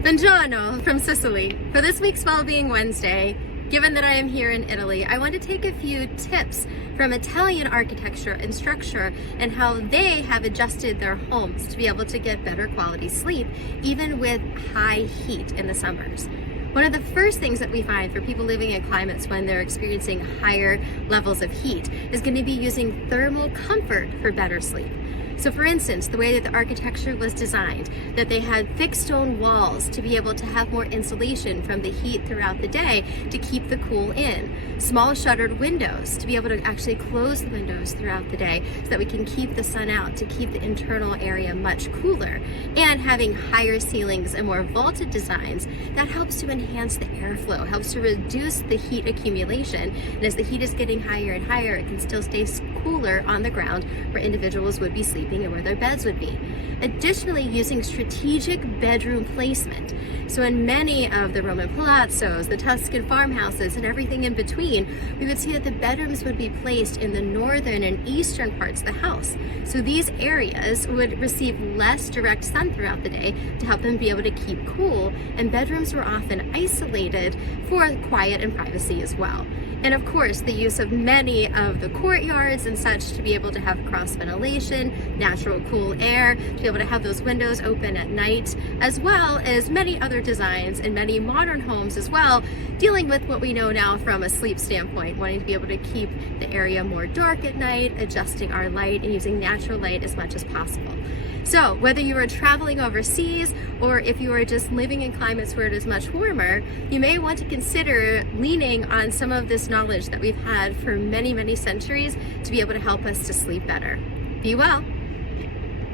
Buongiorno from Sicily. For this week's Wellbeing Wednesday, given that I am here in Italy, I want to take a few tips from Italian architecture and structure and how they have adjusted their homes to be able to get better quality sleep, even with high heat in the summers. One of the first things that we find for people living in climates when they're experiencing higher levels of heat is going to be using thermal comfort for better sleep. So for instance, the way that the architecture was designed, that they had thick stone walls to be able to have more insulation from the heat throughout the day to keep the cool in. Small shuttered windows to be able to actually close the windows throughout the day so that we can keep the sun out, to keep the internal area much cooler. And having higher ceilings and more vaulted designs, that helps to enhance the airflow, helps to reduce the heat accumulation. And as the heat is getting higher and higher, it can still stay cooler on the ground where individuals would be sleeping and where their beds would be. Additionally, using strategic bedroom placement. So in many of the Roman palazzos, the Tuscan farmhouses, and everything in between, we would see that the bedrooms would be placed in the northern and eastern parts of the house. So these areas would receive less direct sun throughout the day to help them be able to keep cool, and bedrooms were often isolated for quiet and privacy as well. And of course, the use of many of the courtyards and such to be able to have cross ventilation, natural cool air, to be able to have those windows open at night, as well as many other designs in many modern homes as well, dealing with what we know now from a sleep standpoint, wanting to be able to keep the area more dark at night, adjusting our light and using natural light as much as possible. So whether you are traveling overseas or if you are just living in climates where it is much warmer, you may want to consider leaning on some of this knowledge that we've had for many, many centuries to be able to help us to sleep better. Be well.